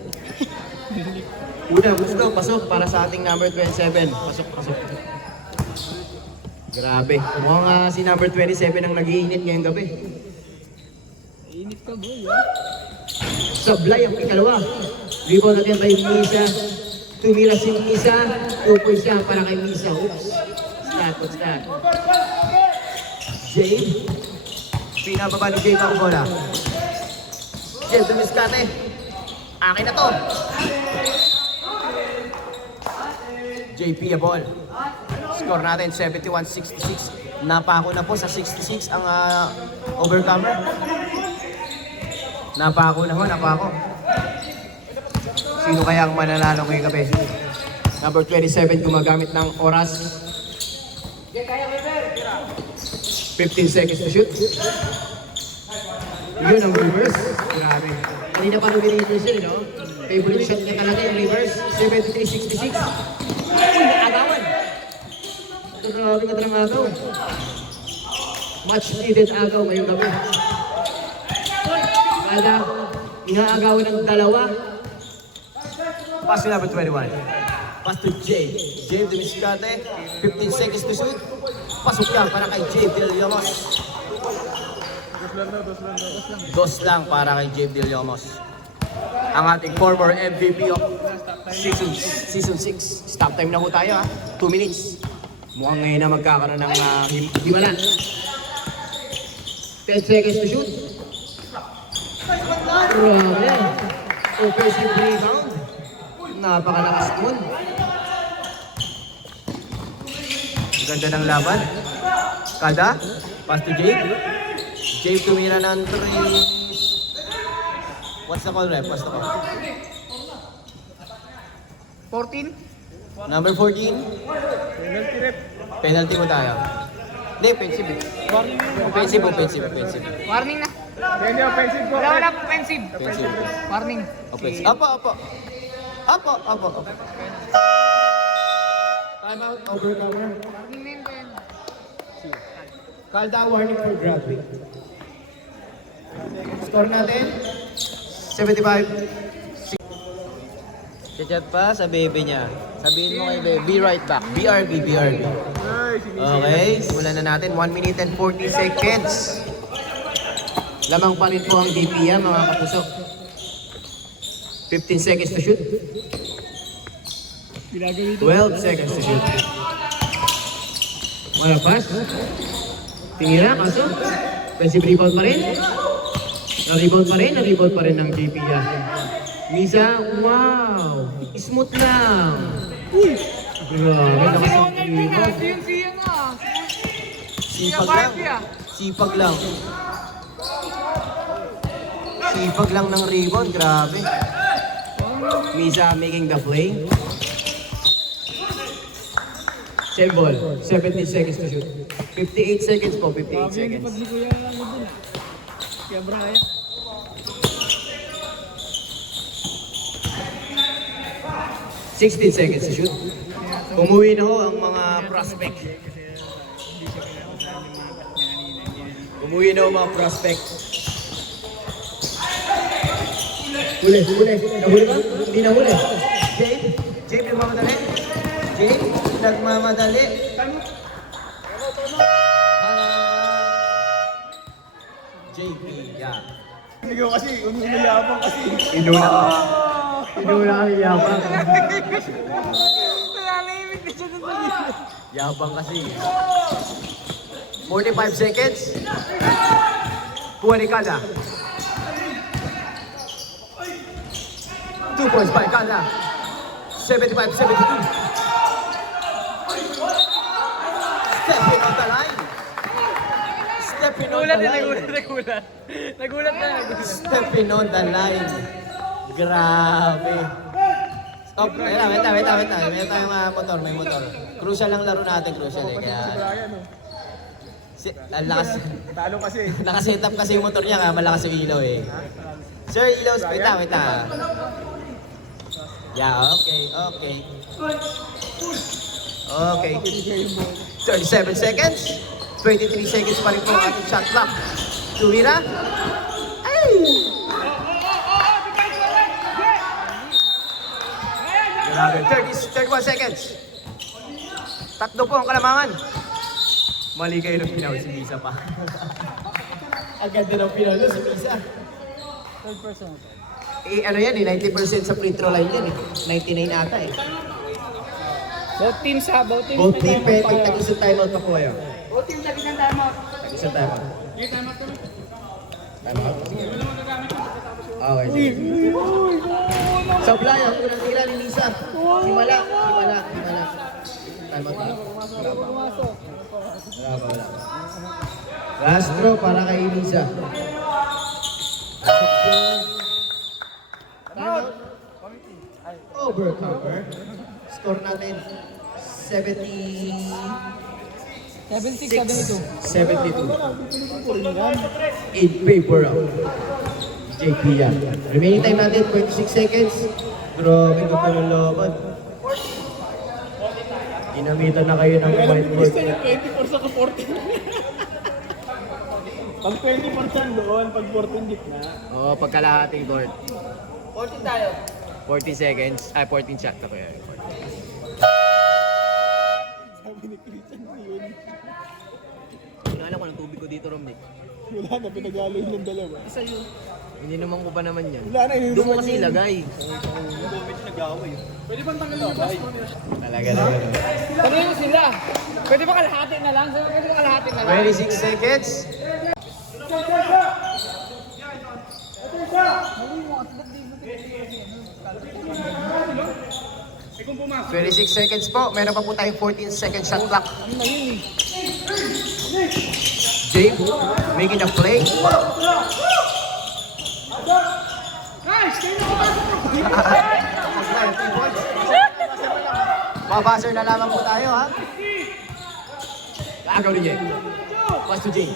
Una, gusto, pasok para sa ating number 27. Pasok. Grabe. Mukhang si number 27 ang nag-iinit ngayong gabi. Init ka, boy, ha? Sablay ang ikalawa. Rebound natin kay Misa. Tumira si Misa. 2 points siya para kay Misa. Oops. What's that? Jade. Pinababa ni Jade ang bola. Jade, dumiskate. Akin na to. JP a ball. Score natin 71-66. Napako na po sa 66 ang Overcomer. Napako. Sino kaya ang mananalo ngayong gabi? Number 27 gumagamit ng oras. 15 seconds to shoot. Yun ang reverse. Grabe. Kanina pa nung reverse yun, no? Favorite shot niya talaga yung reverse. 73-66. Grabe ka ng agaw. Much needed agaw ngayong gabi. Kada, inaagawan ng dalawa. Pass to number 21. Pass to Jay. Jay Dumiscate. 15 seconds to shoot. Pasok yan para kay Jay Villamos. Dos lang para kay Jay Villamos. Ang ating former MVP of Season 6. Stop time na po tayo ha. 2 minutes. Mukhang ngayon na magkakaroon ng himalan. 10 seconds to shoot. Grabe. Offensive rebound. Napakalakas nun. Ganda ng laban. Kada. Pass to Jake. Jake tumira ng 3. What's the call, ref? What's the call? 14? Number 14. Penalty rep. Penalty mo tayo. Hindi, offensive. Offensive. Warning na. Hindi, offensive po. Wala offensive. Offensive. Warning. Offensive. Apo. Time out, overcomer. Warning na yun, Ben. Called out warning for grabbing. Score natin, 75. Chat pa sa baby niya. Sabihin mo kay baby, be right back. BRB. Ay, sige. Okay, simulan na natin. 1 minute and 40 seconds. Lamang pa rin po ang DPM, mga kapuso. 15 seconds to shoot. 12 seconds to shoot. Wala pass. Tinira, kaso. Offensive rebound pa rin. Na-rebound pa rin ng DPM. Misa, wow! Smooth lang! Grabe, lakas ng rebound. Siya na. Sipag lang. Sipag lang ng rebound, grabe. Misa making the play. Save ball, 17 seconds to shoot. 58 seconds po, 58 seconds. Kaya Brian. 16 seconds to shoot. Umuwi na ho ang mga prospect. Umuwi na ho mga prospect. Huli. Nahuli ba? Hindi nahuli. Jay, nagmamadali. JP, yeah. Hindi ko kasi, umilayabang kasi. Inuna ang yabang. Nalalahimik na siya doon. Yabang kasi. 45 seconds. Puwani kada. 2 points by kada. 75-72. Stepping on the line. Stepping on the line. Nagulat na. Stepping on the line. Grabe. Stop. Wait lang. May tayong motor. May motor. Crucial lang laro natin. Crucial eh. Kaya... lakas. Talo kasi. Nakaset up kasi yung motor niya. Kaya malakas yung ilaw eh. Sir, ilaw. Wait lang. Yeah, okay. 37 seconds. 23 seconds pa rin po ang ating shot clock. Tumira. Ay! Grabe. 31 seconds. Tatlo po ang kalamangan. Mali kayo ng pinaw si Misa pa. Agad din ang pinaw si Misa. Third person. Ano yan 90% sa free throw line yan 99 ata Both teams ha, both teams. Both team, tag-isang timeout pa po kayo. Both teams lagi ng timeout. Tag-isang timeout. Timeout? Sige. Okay, sige. Sablay, ang unang tira ni Lisa. Himala. Timeout na. Wala. Last throw para kay Lisa. Timeout. Overcomer. Score natin 76-72. 72. In favor of JP yan. Remaining time natin, 26 seconds. Grabe ka pa ng laban. Ginamitan na kayo ng Alam mo, whiteboard. gusto niya 24 sa 14. Pag 20% doon, pag 14 gitna. Oo, pagkalahating court. 14 tayo. 40 seconds, 14 shot na kaya. Sabi ni Christian yun. Hindi alam ko ng tubig ko dito, Romnick. Wala na, pinagalo yun ng dalawa. Isa yun. Hindi naman ko pa naman yan. Wala na, yun Doon mo naman kasi yun. ilagay. Pwede bang tanggalin yung gas mo? Talaga naman. Kanino sila? Pwede ba kalahati na lang? Pwede ba kalahati na lang? 26 seconds. Eh kung pumasok. 26 seconds po. Meron pa po tayong 14 second shot clock. Jay making a play. Mabuzzer na lamang po tayo, ha? Agaw ni Jay. Pass to Jay.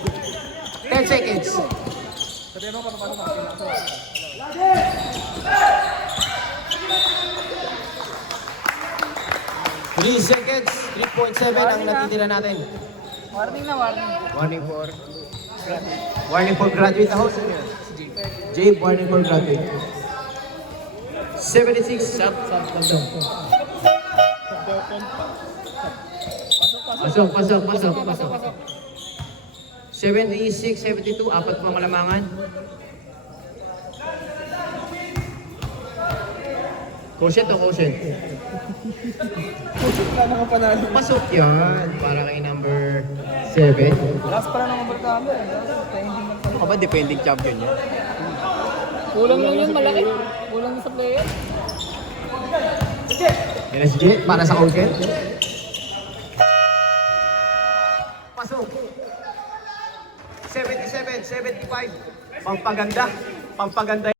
10 seconds. Three seconds, 3.7 ang natitira natin. Warning na, warning. Warning for graduate na host. Jay, warning for graduate. 76, sub. Pasok. 76, 72, apat pa malamangan. Quotient o quotient? Wala na panalo. Pasok yan, para kay number 7. Last pa lang ng overtime eh. Ako ba defending champion niya? Kulang lang yun, malaki. Kulang yun sa player. Yan si Jet, para sa quotient. Pasok. 77, 75. Pampaganda